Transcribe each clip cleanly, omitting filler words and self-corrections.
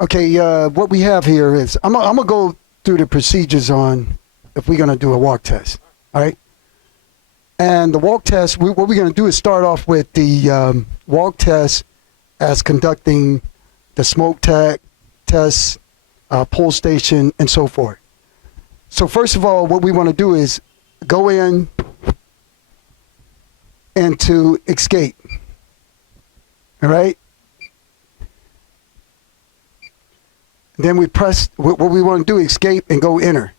Okay, what we have here is, I'm going to go through the procedures on if we're going to do a walk test, all right? And the walk test, what we're going to do is start off with the walk test as conducting the smoke test, pull station, and so forth. So first of all, what we want to do is go in and to escape, all right? Then we press, what we want to do, escape and go enter.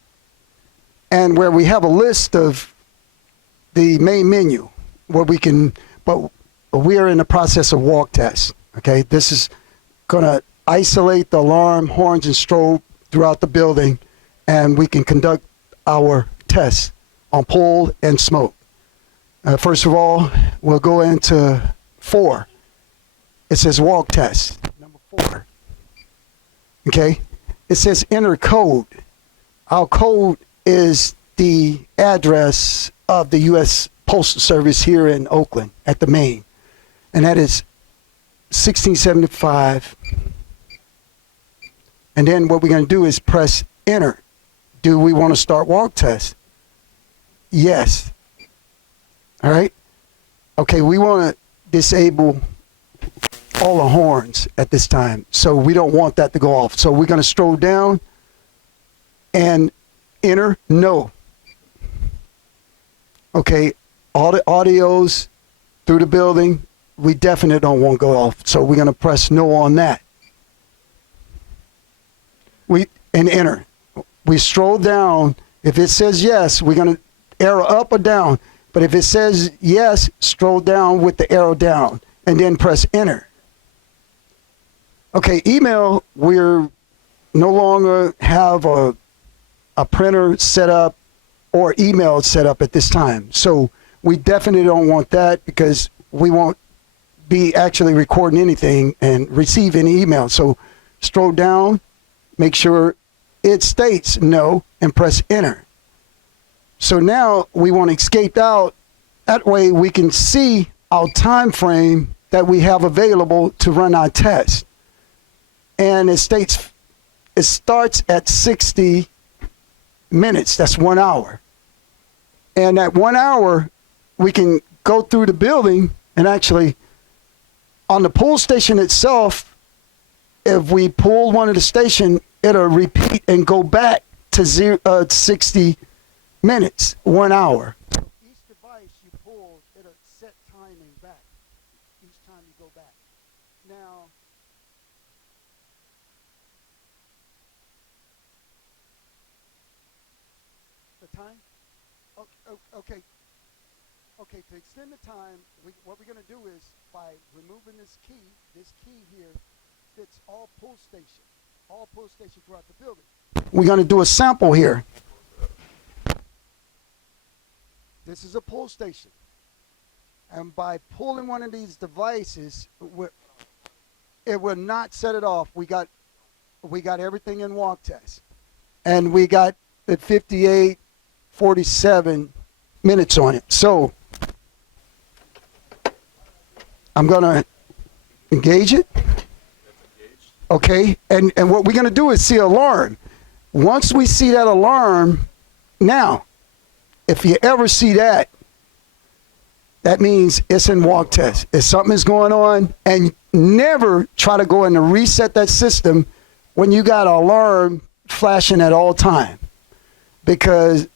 And where we have a list of the main menu, where we can, but we are in the process of walk test, okay? This is going to isolate the alarm, horns, and strobe throughout the building, and we can conduct our tests on pull and smoke. First of all, we'll go into 4. It says walk test, number 4. Okay, it says enter code. Our code is the address of the U.S. Postal Service here in Oakland at the main, and that is 1675. And then what we're going to do is press enter. Do we want to start walk test? Yes. All right. Okay, we want to disable all the horns at this time, so we don't want that to go off. So we're going to scroll down and enter no. Okay, all the audios through the building, we definitely don't want to go off, so we're going to press no on that. And enter. We scroll down. If it says yes, we're going to arrow up or down, but if it says yes, scroll down with the arrow down and then press enter. Okay, email, we're no longer have a printer set up or email set up at this time. So we definitely don't want that, because we won't be actually recording anything and receive any email. So scroll down, make sure it states no, and press enter. So now we want to escape out. That way we can see our time frame that we have available to run our test. And it states, it starts at 60 minutes. That's 1 hour. And at 1 hour, we can go through the building, and actually on the pull station itself, if we pull one of the station, it'll repeat and go back to 60 minutes, 1 hour. Each device you pull, it'll set timing back each time you go back. Now, the time? Okay. Okay, to extend the time, what we're going to do is, by removing this key here fits all pull stations throughout the building. We're going to do a sample here. This is a pull station. And by pulling one of these devices, it will not set it off. We got everything in walk test. And we got the 47 minutes on it. So I'm going to engage it. Okay, and what we're going to do is see alarm. Once we see that alarm, now, if you ever see that, that means it's in walk test. If something is going on, and never try to go in and reset that system when you got an alarm flashing at all time, because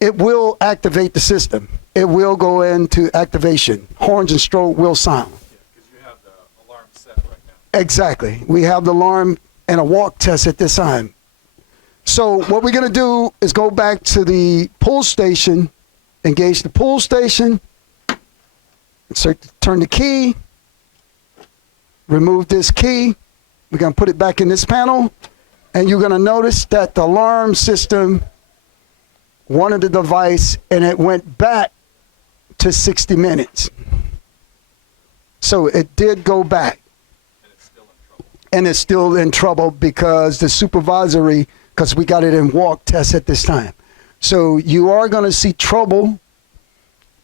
it will activate the system. It will go into activation. Horns and strobe will sound. Exactly. We have the alarm and a walk test at this time. So what we're going to do is go back to the pull station, engage the pull station, turn the key, remove this key. We're going to put it back in this panel, and you're going to notice that the alarm system wanted the device, and it went back to 60 minutes. So it did go back. And it's still in trouble because the supervisory, because we got it in walk test at this time. So you are going to see trouble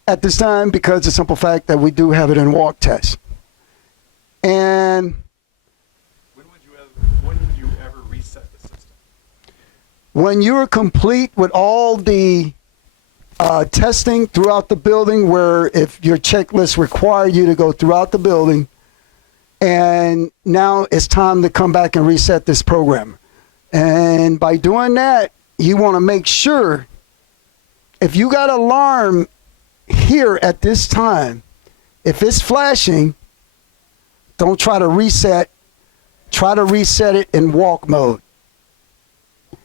at this time because of the simple fact that we do have it in walk test. And when would you When you're complete with all the testing throughout the building, where if your checklist require you to go throughout the building, and now it's time to come back and reset this program. And by doing that, you want to make sure if you got alarm here at this time, if it's flashing, don't try to reset. Try to reset it in walk mode.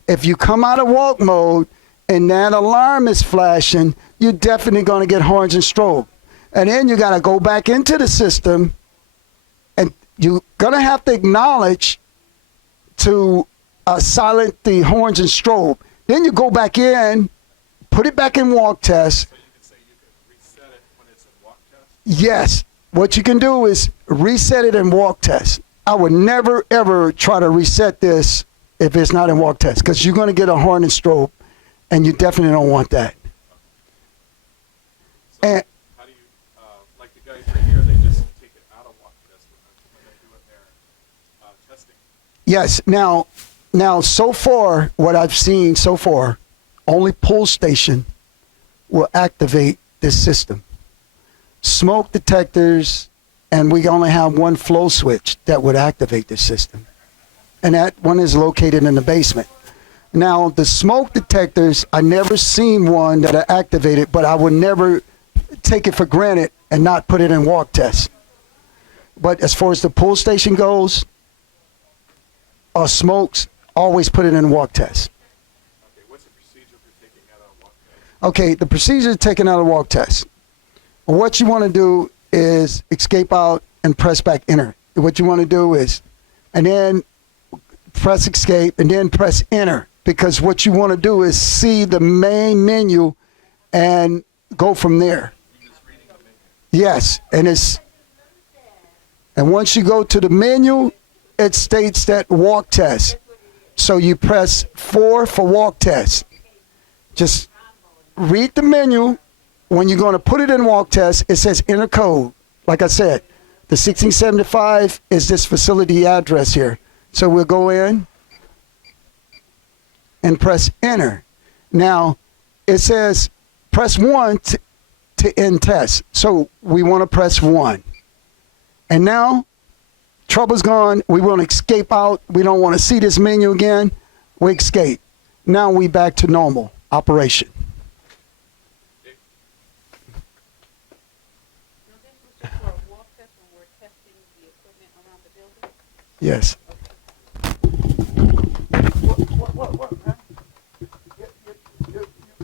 If you come out of walk mode and that alarm is flashing, you're definitely going to get horns and strobe. And then you got to go back into the system, and you're going to have to acknowledge to silent the horns and strobe. Then you go back in, put it back in walk test. So you can say you can reset it when it's in walk test? Yes. What you can do is reset it in walk test. I would never, ever try to reset this if it's not in walk test, because you're going to get a horn and strobe, and you definitely don't want that. So And how do you, like the guys right here, they just take it out of walk test when they're doing their testing? yes, now so far, what I've seen so far, only pull station will activate this system. Smoke detectors, and we only have one flow switch that would activate this system. And that one is located in the basement. Now, the smoke detectors, I never seen one that I activated, but I would never take it for granted and not put it in walk test. But as far as the pull station goes, or smokes, always put it in walk test. Okay, what's the procedure for taking that out of walk test? Okay, the procedure is taken out of walk test. What you want to do is escape out and press back enter. What you want to do is, and then press escape and then press enter, because what you want to do is see the main menu and go from there. You're just reading the menu. Yes, and once you go to the menu, it states that walk test. So you press 4 for walk test. Just read the menu. When you're going to put it in walk test, it says enter code. Like I said, the 1675 is this facility address here. So we'll go in and press enter. Now, it says press 1 to end test. So we want to press 1. And now, trouble's gone. We want to escape out. We don't want to see this menu again. We escape. Now we back to normal operation. So this was just for a walk test when we're testing the equipment around the building? Yes.